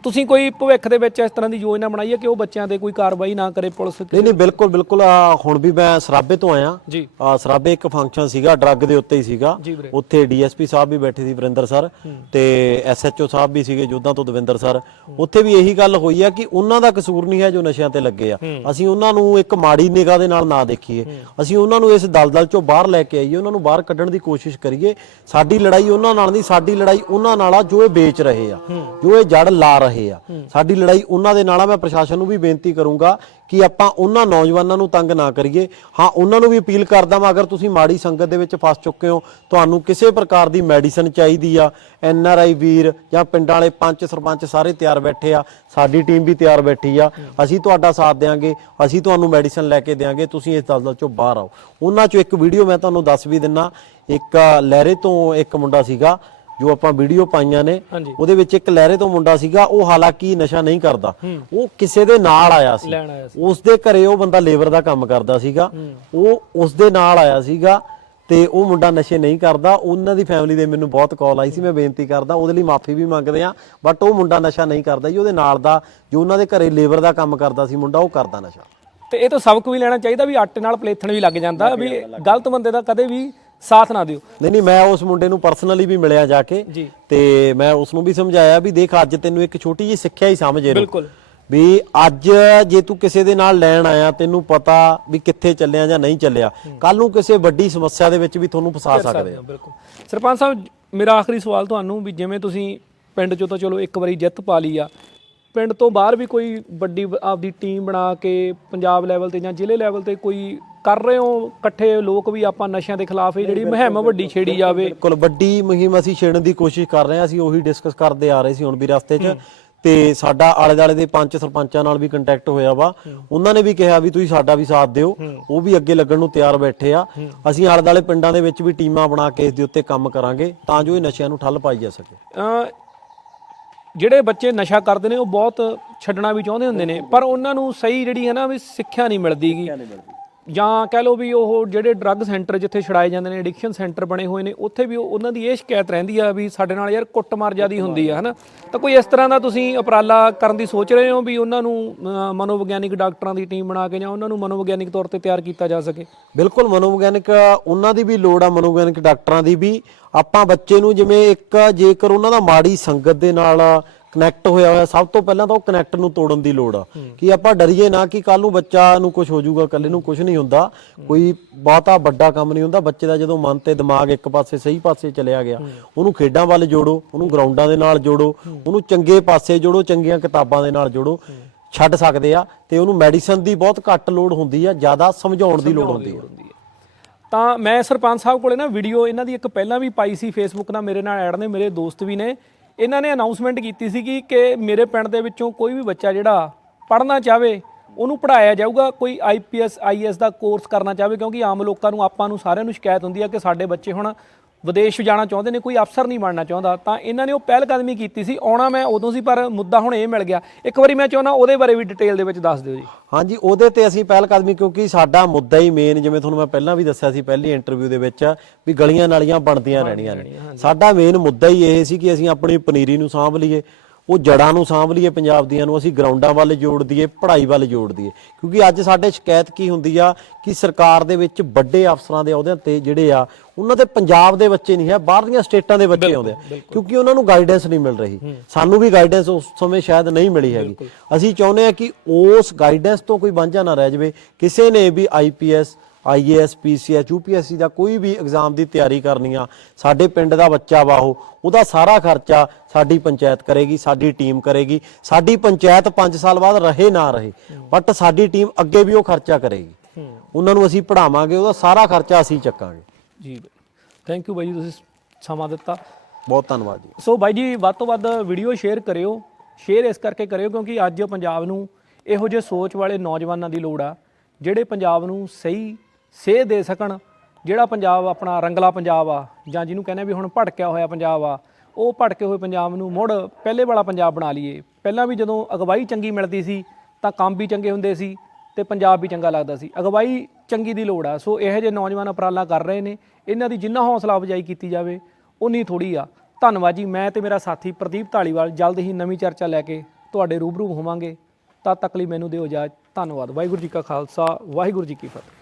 Speaker 2: ਤੁਸੀਂ ਕੋਈ ਭਵਿੱਖ ਦੇ ਵਿੱਚ ਇਸ ਤਰ੍ਹਾਂ ਦੀ ਯੋਜਨਾ ਬਣਾਈ ਹੈ ਕਿ ਉਹ ਬੱਚਿਆਂ ਤੇ ਕੋਈ ਕਾਰਵਾਈ ਨਾ ਕਰੇ ਪੁਲਿਸ
Speaker 1: ਨਹੀਂ ਨਹੀਂ ਬਿਲਕੁਲ ਬਿਲਕੁਲ ਹੁਣ ਵੀ ਮੈਂ ਸਰਾਬੇ ਤੋਂ ਆਇਆ।
Speaker 2: ਜੀ।
Speaker 1: ਸਰਾਬੇ ਇੱਕ ਫੰਕਸ਼ਨ ਸੀਗਾ ਡਰੱਗ ਦੇ ਉੱਤੇ ਹੀ ਸੀਗਾ।
Speaker 2: ਜੀ ਵੀਰੇ।
Speaker 1: ਉੱਥੇ ਡੀਐਸਪੀ ਸਾਹਿਬ ਵੀ ਬੈਠੇ ਸੀ ਵਰਿੰਦਰ ਸਰ ਤੇ ਐਸਐਚਓ ਸਾਹਿਬ ਵੀ ਸੀਗੇ ਜੋਧਾਂ ਤੋਂ ਦਵਿੰਦਰ ਸਰ। ਉੱਥੇ ਵੀ ਇਹੀ ਗੱਲ ਹੋਈ ਆ ਕਿ ਉਹਨਾਂ ਦਾ ਕਸੂਰ ਨਹੀਂ ਹੈ ਜੋ ਨਸ਼ਿਆਂ ਤੇ ਲੱਗੇ ਆ। ਅਸੀਂ ਉਹਨਾਂ ਨੂੰ ਇੱਕ ਮਾੜੀ ਨਿਗਾਹ ਦੇ ਨਾਲ ਨਾ ਦੇਖੀਏ। ਅਸੀਂ ਉਹਨਾਂ ਨੂੰ ਇਸ ਦਲਦਲ ਚੋਂ ਬਾਹਰ ਲੈ ਕੇ ਆਈਏ ਉਹਨਾਂ ਨੂੰ ਬਾਹਰ ਕੱਢਣ ਦੀ ਕੋਸ਼ਿਸ਼ ਕਰੀਏ। ਸਾਡੀ ਲੜਾਈ ਉਹਨਾਂ ਨਾਲ ਨਹੀਂ ਸਾਡੀ ਲੜਾਈ ਉਹਨਾਂ ਨਾਲ ਆ ਜੋ ਇਹ ਵੇਚ ਰਹੇ ਆ। ਜੋ ਇਹ ਜੜ ਲਾ ਰਹੇ ਰਹੇ ਆ। ਸਾਡੀ ਲੜਾਈ ਉਹਨਾਂ ਦੇ ਨਾਲ ਆ ਮੈਂ ਪ੍ਰਸ਼ਾਸਨ ਨੂੰ ਵੀ ਬੇਨਤੀ ਕਰੂੰਗਾ ਕਿ ਆਪਾਂ ਉਹਨਾਂ ਨੌਜਵਾਨਾਂ ਨੂੰ ਤੰਗ ਨਾ ਕਰੀਏ। ਹਾਂ ਉਹਨਾਂ ਨੂੰ ਵੀ ਅਪੀਲ ਕਰਦਾ ਮੈਂ ਅਗਰ ਤੁਸੀਂ ਮਾੜੀ ਸੰਗਤ ਦੇ ਵਿੱਚ ਫਸ ਚੁੱਕੇ ਹੋ ਤੁਹਾਨੂੰ ਕਿਸੇ ਪ੍ਰਕਾਰ ਦੀ ਮੈਡੀਸਨ ਚਾਹੀਦੀ ਆ ਐਨ ਆਰ ਆਈ ਵੀਰ ਜਾਂ ਪਿੰਡਾਂ ਵਾਲੇ ਪੰਚ ਸਰਪੰਚ ਸਾਰੇ ਤਿਆਰ ਬੈਠੇ ਆ ਸਾਡੀ ਟੀਮ ਵੀ ਤਿਆਰ ਬੈਠੀ ਆ। ਅਸੀਂ ਤੁਹਾਡਾ ਸਾਥ ਦੇਵਾਂਗੇ ਅਸੀਂ ਤੁਹਾਨੂੰ ਮੈਡੀਸਨ ਲੈ ਕੇ ਦੇਵਾਂਗੇ ਤੁਸੀਂ ਇਸ ਦਲਦਲ ਚੋਂ ਬਾਹਰ ਆਓ। ਉਹਨਾਂ ਚੋਂ ਇੱਕ ਵੀਡੀਓ ਮੈਂ ਤੁਹਾਨੂੰ ਦੱਸ ਵੀ ਦਿੰਨਾ। ਇੱਕ ਲਹਿਰੇ ਤੋਂ ਇੱਕ ਮੁੰਡਾ ਸੀਗਾ ਜੋ ਆਪਾਂ ਵੀਡੀਓ ਪਾਈਆਂ ਨੇ
Speaker 2: ਹਾਂਜੀ।
Speaker 1: ਉਹਦੇ ਵਿੱਚ ਇੱਕ ਲਹਿਰੇ ਤੋਂ ਮੁੰਡਾ ਸੀਗਾ ਉਹ ਹਾਲਾਂਕਿ ਨਸ਼ਾ ਨਹੀਂ ਕਰਦਾ। ਉਹ ਕਿਸੇ ਦੇ ਨਾਲ ਆਇਆ ਸੀ।
Speaker 2: ਲੈਣ ਆਇਆ ਸੀ।
Speaker 1: ਉਸ ਦੇ ਘਰੇ ਉਹ ਬੰਦਾ ਲੇਬਰ ਦਾ ਕੰਮ ਕਰਦਾ ਸੀਗਾ। ਉਹ ਉਸ ਦੇ ਨਾਲ ਆਇਆ ਸੀਗਾ ਤੇ ਉਹ ਮੁੰਡਾ ਨਸ਼ੇ ਨਹੀਂ ਕਰਦਾ। ਉਹਨਾਂ ਦੀ ਫੈਮਿਲੀ ਦੇ ਮੈਨੂੰ ਬਹੁਤ ਕਾਲ ਆਈ ਸੀ। ਮੈਂ ਬੇਨਤੀ ਕਰਦਾ ਉਹਦੇ ਲਈ ਮਾਫੀ ਵੀ ਮੰਗਦੇ ਆ ਬਟ ਉਹ ਮੁੰਡਾ ਨਸ਼ਾ ਨਹੀਂ ਕਰਦਾ ਜੀ। ਉਹਦੇ ਨਾਲ ਦਾ ਜੋ ਉਹਨਾਂ ਦੇ ਘਰੇ ਲੇਬਰ ਦਾ ਕੰਮ ਕਰਦਾ ਸੀ ਮੁੰਡਾ ਉਹ ਕਰਦਾ ਨਸ਼ਾ।
Speaker 2: ਤੇ ਇਹ ਤੋਂ ਸਬਕ ਵੀ ਲੈਣਾ ਚਾਹੀਦਾ ਵੀ ਆਟੇ ਨਾਲ ਪਲੇਥਣ ਵੀ ਲੱਗ ਜਾਂਦਾ ਵੀ ਗਲਤ ਬੰਦੇ ਦਾ ਕਦੇ ਵੀ ਸਾਥ ਨਾ ਦਿਓ।
Speaker 1: ਨਹੀਂ ਨਹੀਂ ਮੈਂ ਉਸ ਮੁੰਡੇ ਨੂੰ ਪਰਸਨਲੀ ਵੀ ਮਿਲਿਆ ਜਾ ਕੇ
Speaker 2: ਜੀ।
Speaker 1: ਤੇ ਮੈਂ ਉਸ ਨੂੰ ਵੀ ਸਮਝਾਇਆ ਵੀ ਦੇਖ ਅੱਜ ਤੈਨੂੰ ਇੱਕ ਛੋਟੀ ਜਿਹੀ ਸਿੱਖਿਆ ਹੀ ਸਮਝ ਇਹਨੂੰ।
Speaker 2: ਬਿਲਕੁਲ।
Speaker 1: ਵੀ ਅੱਜ ਜੇ ਤੂੰ ਕਿਸੇ ਦੇ ਨਾਲ ਲੈਣ ਆਇਆ ਤੈਨੂੰ ਪਤਾ ਵੀ ਕਿੱਥੇ ਚੱਲਿਆ ਜਾਂ ਨਹੀਂ ਚੱਲਿਆ। ਕੱਲ ਨੂੰ ਕਿਸੇ ਵੱਡੀ ਸਮੱਸਿਆ ਦੇ ਵਿੱਚ ਵੀ ਤੁਹਾਨੂੰ ਫਸਾ ਸਕਦੇ ਆ।
Speaker 2: ਬਿਲਕੁਲ। ਸਰਪੰਚ ਸਾਹਿਬ ਮੇਰਾ ਆਖਰੀ ਸਵਾਲ ਤੁਹਾਨੂੰ ਵੀ ਜਿਵੇਂ ਤੁਸੀਂ ਪਿੰਡ ਚੋਂ ਤਾਂ ਚਲੋ ਇੱਕ ਵਾਰੀ ਜਿੱਤ ਪਾ ਲਈ ਆ ਪਿੰਡ ਤੋਂ ਬਾਹਰ ਵੀ ਕੋਈ ਵੱਡੀ ਆਪਦੀ ਟੀਮ ਬਣਾ ਕੇ ਪੰਜਾਬ ਲੈਵਲ ਤੇ ਜਾਂ ਜ਼ਿਲ੍ਹੇ ਲੈਵਲ ਤੇ ਕੋਈ ਕਰ ਰਹੇ ਹੋ? ਇਕੱਠੇ ਲੋਕ ਵੀ ਆਪਾਂ ਨਸ਼ਿਆਂ ਦੇ ਖਿਲਾਫ ਇਹ ਜਿਹੜੀ ਮੁਹਿੰਮ ਵੱਡੀ ਛੇੜੀ ਜਾਵੇ।
Speaker 1: ਬਿਲਕੁਲ। ਵੱਡੀ ਮੁਹਿੰਮ ਅਸੀਂ ਛੇੜਨ ਦੀ ਕੋਸ਼ਿਸ਼ ਕਰ ਰਹੇ ਹਾਂ ਅਸੀਂ ਉਹੀ ਡਿਸਕਸ ਕਰਦੇ ਆ ਰਹੇ ਸੀ ਹੁਣ ਵੀ ਰਸਤੇ 'ਚ। ਤੇ ਸਾਡਾ ਆਲੇ ਦਾਲੇ ਦੇ ਪੰਜ ਸਰਪੰਚਾਂ ਨਾਲ ਵੀ ਕੰਟੈਕਟ ਹੋਇਆ ਵਾ। ਉਹਨਾਂ ਨੇ ਵੀ ਕਿਹਾ ਵੀ ਤੁਸੀਂ ਸਾਡਾ ਵੀ ਸਾਥ ਦਿਓ। ਉਹ ਵੀ ਅੱਗੇ ਲੱਗਣ ਨੂੰ ਤਿਆਰ ਬੈਠੇ ਆ। ਅਸੀਂ ਆਲੇ ਦਾਲੇ ਪਿੰਡਾਂ ਦੇ ਵਿੱਚ ਵੀ ਟੀਮਾਂ ਬਣਾ ਕੇ ਇਸ ਦੇ ਉੱਤੇ ਕੰਮ ਕਰਾਂਗੇ ਤਾਂ ਜੋ ਇਹ ਨਸ਼ਿਆਂ ਨੂੰ ਠੱਲ ਪਾਈ ਜਾ ਸਕੇ।
Speaker 2: ਜਿਹੜੇ ਬੱਚੇ ਨਸ਼ਾ ਕਰਦੇ ਨੇ, ਉਹ ਬਹੁਤ ਛੱਡਣਾ ਵੀ ਚਾਹੁੰਦੇ ਹੁੰਦੇ ਨੇ, ਪਰ ਉਹਨਾਂ ਨੂੰ ਸਹੀ ਜਿਹੜੀ ਹੈ ਨਾ ਵੀ ਸਿੱਖਿਆ ਨਹੀਂ ਮਿਲਦੀਗੀ ਜਾਂ ਕਹਿ ਲਓ ਵੀ ਉਹ ਜਿਹੜੇ ਡਰੱਗ ਸੈਂਟਰ ਜਿੱਥੇ ਛੁਡਾਏ ਜਾਂਦੇ ਨੇ ਐਡਿਕਸ਼ਨ ਸੈਂਟਰ ਬਣੇ ਹੋਏ ਨੇ ਉੱਥੇ ਵੀ ਉਹ- ਉਹਨਾਂ ਦੀ ਇਹ ਸ਼ਿਕਾਇਤ ਰਹਿੰਦੀ ਆ ਵੀ ਸਾਡੇ ਨਾਲ ਯਾਰ ਕੁੱਟਮਾਰ ਜਿਆਦੀ ਹੁੰਦੀ ਆ ਹਨਾ? ਤਾਂ ਕੋਈ ਇਸ ਤਰ੍ਹਾਂ ਦਾ ਤੁਸੀਂ ਉਪਰਾਲਾ ਕਰਨ ਦੀ ਸੋਚ ਰਹੇ ਹੋ ਵੀ ਉਹਨਾਂ ਨੂੰ ਮਨੋਵਿਗਿਆਨਿਕ ਡਾਕਟਰਾਂ ਦੀ ਟੀਮ ਬਣਾ ਕੇ ਜਾਂ ਉਹਨਾਂ ਨੂੰ ਮਨੋਵਿਗਿਆਨਿਕ ਤੌਰ ਤੇ ਤਿਆਰ ਕੀਤਾ ਜਾ ਸਕੇ?
Speaker 1: ਬਿਲਕੁਲ ਮਨੋਵਿਗਿਆਨਿਕ ਉਹਨਾਂ ਦੀ ਵੀ ਲੋੜ ਆ ਮਨੋਵਿਗਿਆਨਿਕ ਡਾਕਟਰਾਂ ਦੀ ਵੀ। ਆਪਾਂ ਬੱਚੇ ਨੂੰ ਜਿਵੇਂ ਇੱਕ ਜੇਕਰ ਉਹਨਾਂ ਦਾ ਮਾੜੀ ਸੰਗਤ ਦੇ ਨਾਲ ਕਨੈਕਟ ਹੋਇਆ ਹੋਇਆ, ਸਭ ਤੋਂ ਪਹਿਲਾਂ ਤਾਂ ਉਹ ਕਨੈਕਟ ਨੂੰ ਤੋੜਨ ਦੀ ਲੋੜ ਆ। ਕਿ ਆਪਾਂ ਡਰੀਏ ਨਾ ਕਿ ਕੱਲ ਨੂੰ ਬੱਚਾ ਨੂੰ ਕੁਝ ਹੋ ਜਾਊਗਾ ਕੱਲੇ ਨੂੰ ਕੁਝ ਨਹੀਂ ਹੁੰਦਾ। ਕੋਈ ਬਹੁਤਾ ਵੱਡਾ ਕੰਮ ਨਹੀਂ ਹੁੰਦਾ, ਬੱਚੇ ਦਾ ਜਦੋਂ ਮਨ ਤੇ ਦਿਮਾਗ ਇੱਕ ਪਾਸੇ ਸਹੀ ਪਾਸੇ ਚਲਿਆ ਗਿਆ, ਉਹਨੂੰ ਖੇਡਾਂ ਵੱਲ ਜੋੜੋ, ਉਹਨੂੰ ਗਰਾਊਂਡਾਂ ਦੇ ਨਾਲ ਜੋੜੋ, ਉਹਨੂੰ ਚੰਗੇ ਪਾਸੇ ਜੋੜੋ, ਚੰਗੀਆਂ ਕਿਤਾਬਾਂ ਦੇ ਨਾਲ ਜੋੜੋ, ਛੱਡ ਸਕਦੇ ਆ ਤੇ ਉਹਨੂੰ ਮੈਡੀਸਨ ਦੀ ਬਹੁਤ ਘੱਟ ਲੋੜ ਹੁੰਦੀ ਆ, ਜ਼ਿਆਦਾ ਸਮਝਾਉਣ ਦੀ ਲੋੜ ਹੁੰਦੀ ਆ।
Speaker 2: ਤਾਂ ਮੈਂ ਸਰਪੰਚ ਸਾਹਿਬ ਕੋਲੇ ਨਾ ਵੀਡੀਓ ਇਹਨਾਂ ਦੀ ਇੱਕ ਪਹਿਲਾਂ ਵੀ ਪਾਈ ਸੀ ਫੇਸਬੁੱਕ ਨਾਲ, ਮੇਰੇ ਨਾਲ ਐਡ ਨੇ, ਮੇਰੇ ਦੋਸਤ ਵੀ ਨੇ। ਇਹਨਾਂ ਨੇ ਅਨਾਉਂਸਮੈਂਟ ਕੀਤੀ ਸੀਗੀ ਕਿ ਮੇਰੇ ਪਿੰਡ ਦੇ ਵਿੱਚੋਂ ਕੋਈ ਵੀ ਬੱਚਾ ਜਿਹੜਾ ਪੜ੍ਹਨਾ ਚਾਹਵੇ ਉਹਨੂੰ ਪੜਾਇਆ ਜਾਊਗਾ, ਕੋਈ ਆਈਪੀਐਸ ਆਈਐਸ ਦਾ ਕੋਰਸ ਕਰਨਾ ਚਾਹਵੇ ਕਿਉਂਕਿ ਆਮ ਲੋਕਾਂ ਨੂੰ, ਆਪਾਂ ਨੂੰ ਸਾਰਿਆਂ ਨੂੰ ਸ਼ਿਕਾਇਤ ਹੁੰਦੀ ਆ ਕਿ ਸਾਡੇ ਬੱਚੇ ਹੁਣ ਵਿਦੇਸ਼ ਜਾਣਾ ਚਾਹੁੰਦੇ ਨੇ ਕੋਈ ਅਫਸਰ ਨਹੀਂ ਬਣਨਾ ਚਾਹੁੰਦਾ ਤਾਂ ਇਹਨਾਂ ਨੇ ਉਹ ਪਹਿਲ ਕਦਮੀ ਕੀਤੀ ਸੀ ਆਉਣਾ ਮੈਂ ਉਦੋਂ ਸੀ ਪਰ ਮੁੱਦਾ ਹੁਣ ਇਹ ਮਿਲ ਗਿਆ। ਇੱਕ ਵਾਰੀ ਮੈਂ ਚਾਹੁੰਦਾ ਉਹਦੇ ਬਾਰੇ ਵੀ ਡਿਟੇਲ ਦੇ ਵਿੱਚ ਦੱਸ ਦਿਓ ਜੀ।
Speaker 1: ਹਾਂਜੀ ਉਹਦੇ ਤੇ ਅਸੀਂ ਪਹਿਲ ਕਦਮੀ ਕਿਉਂਕਿ ਸਾਡਾ ਮੁੱਦਾ ਹੀ ਮੇਨ ਜਿਵੇਂ ਤੁਹਾਨੂੰ ਮੈਂ ਪਹਿਲਾਂ ਵੀ ਦੱਸਿਆ ਸੀ ਪਹਿਲੀ ਇੰਟਰਵਿਊ ਦੇ ਵਿੱਚ ਵੀ ਗਲੀਆਂ ਨਾਲੀਆਂ ਬਣਦੀਆਂ ਰਹਿਣੀਆਂ ਨੇ। ਸਾਡਾ ਮੇਨ ਮੁੱਦਾ ਹੀ ਇਹ ਸੀ ਕਿ ਅਸੀਂ ਆਪਣੀ ਪਨੀਰੀ ਨੂੰ ਸਾਂਭ ਲਈਏ। ਉਹ ਜੜਾਂ ਨੂੰ ਸਾਂਭ ਲਈਏ ਪੰਜਾਬ ਦੀਆਂ ਨੂੰ ਅਸੀਂ ਗਰਾਊਂਡਾਂ ਵੱਲ ਜੋੜ ਦਈਏ ਪੜ੍ਹਾਈ ਵੱਲ ਜੋੜ ਦਈਏ। ਕਿਉਂਕਿ ਅੱਜ ਸਾਡੇ ਸ਼ਿਕਾਇਤ ਕੀ ਹੁੰਦੀ ਆ ਕਿ ਸਰਕਾਰ ਦੇ ਵਿੱਚ ਵੱਡੇ ਅਫਸਰਾਂ ਦੇ ਅਹੁਦਿਆਂ ਤੇ ਜਿਹੜੇ ਆ ਉਹਨਾਂ ਦੇ ਪੰਜਾਬ ਦੇ ਬੱਚੇ ਨਹੀਂ ਹੈ ਬਾਹਰਲੀਆਂ ਸਟੇਟਾਂ ਦੇ ਬੱਚੇ ਆਉਂਦੇ ਆ। ਕਿਉਂਕਿ ਉਹਨਾਂ ਨੂੰ ਗਾਈਡੈਂਸ ਨਹੀਂ ਮਿਲ ਰਹੀ। ਸਾਨੂੰ ਵੀ ਗਾਈਡੈਂਸ ਉਸ ਸਮੇਂ ਸ਼ਾਇਦ ਨਹੀਂ ਮਿਲੀ ਹੈਗੀ। ਅਸੀਂ ਚਾਹੁੰਦੇ ਆ ਕਿ ਉਸ ਗਾਈਡੈਂਸ ਤੋਂ ਕੋਈ ਵਾਂਝਾ ਨਾ ਰਹਿ ਜਾਵੇ। ਕਿਸੇ ਨੇ ਵੀ ਆਈਪੀਐਸ ਆਈਏਐਸ ਪੀਸੀਐਸ ਯੂਪੀਐਸਸੀ ਦਾ ਕੋਈ ਵੀ ਐਗਜ਼ਾਮ ਦੀ ਤਿਆਰੀ ਕਰਨੀ ਆ ਸਾਡੇ ਪਿੰਡ ਦਾ ਬੱਚਾ ਵਾ ਉਹ ਉਹਦਾ ਸਾਰਾ ਖਰਚਾ ਸਾਡੀ ਪੰਚਾਇਤ ਕਰੇਗੀ ਸਾਡੀ ਟੀਮ ਕਰੇਗੀ। ਸਾਡੀ ਪੰਚਾਇਤ 5 ਸਾਲ ਬਾਅਦ ਰਹੇ ਨਾ ਰਹੇ ਬਟ ਸਾਡੀ ਟੀਮ ਅੱਗੇ ਵੀ ਉਹ ਖਰਚਾ ਕਰੇਗੀ। ਉਹਨਾਂ ਨੂੰ ਅਸੀਂ ਪੜਾਵਾਂਗੇ ਉਹਦਾ ਸਾਰਾ ਖਰਚਾ ਅਸੀਂ ਚੱਕਾਂਗੇ।
Speaker 2: ਜੀ ਥੈਂਕ ਯੂ ਬਾਈ ਜੀ ਤੁਸੀਂ ਸਮਾਂ ਦਿੱਤਾ।
Speaker 1: ਬਹੁਤ ਧੰਨਵਾਦ ਜੀ।
Speaker 2: ਸੋ ਬਾਈ ਜੀ ਵੱਧ ਤੋਂ ਵੱਧ ਵੀਡੀਓ ਸ਼ੇਅਰ ਕਰਿਓ ਸ਼ੇਅਰ ਇਸ ਕਰਕੇ ਕਰਿਓ ਕਿਉਂਕਿ ਅੱਜ ਪੰਜਾਬ ਨੂੰ ਇਹੋ ਜਿਹੇ ਸੋਚ ਵਾਲੇ ਨੌਜਵਾਨਾਂ ਦੀ ਲੋੜ ਆ ਜਿਹੜੇ ਪੰਜਾਬ ਨੂੰ ਸਹੀ ਸੇਧ ਦੇ ਸਕਣ। ਜਿਹੜਾ ਪੰਜਾਬ ਆਪਣਾ ਰੰਗਲਾ ਪੰਜਾਬ ਆ, ਜਾਂ ਜਿਹਨੂੰ ਕਹਿੰਦੇ ਵੀ ਹੁਣ ਭਟਕਿਆ ਹੋਇਆ ਪੰਜਾਬ ਆ, ਉਹ ਭਟਕੇ ਹੋਏ ਪੰਜਾਬ ਨੂੰ ਮੁੜ ਪਹਿਲੇ ਵਾਲਾ ਪੰਜਾਬ ਬਣਾ ਲਈਏ। ਪਹਿਲਾਂ ਵੀ ਜਦੋਂ ਅਗਵਾਈ ਚੰਗੀ ਮਿਲਦੀ ਸੀ, ਤਾਂ ਕੰਮ ਵੀ ਚੰਗੇ ਹੁੰਦੇ ਸੀ ਤੇ ਪੰਜਾਬ ਵੀ ਚੰਗਾ ਲੱਗਦਾ ਸੀ। ਅਗਵਾਈ ਚੰਗੀ ਦੀ ਲੋੜ ਆ। ਸੋ ਇਹੋ ਜਿਹੇ ਨੌਜਵਾਨ ਉਪਰਾਲਾ ਕਰ ਰਹੇ ਨੇ। ਇਹਨਾਂ ਦੀ ਜਿੰਨਾ ਹੌਸਲਾ ਅਫਜ਼ਾਈ ਕੀਤੀ ਜਾਵੇ, ਉਨੀ ਥੋੜੀ ਆ। ਧੰਨਵਾਦ ਜੀ। ਮੈਂ ਤੇ ਮੇਰਾ ਸਾਥੀ ਪ੍ਰਦੀਪ ਢਾਲੀਵਾਲ ਜਲਦ ਹੀ ਨਵੀਂ ਚਰਚਾ ਲੈ ਕੇ ਤੁਹਾਡੇ ਰੂਬਰੂ ਹੋਵਾਂਗੇ। ਤਦ ਤੱਕ ਲਈ ਮੈਨੂੰ ਦਿਓ ਇਜਾਜ਼ਤ। ਧੰਨਵਾਦ। ਵਾਹਿਗੁਰੂ ਜੀ ਕਾ ਖਾਲਸਾ। ਵਾਹਿਗੁਰੂ ਜੀ ਕੀ ਫਤਿਹ।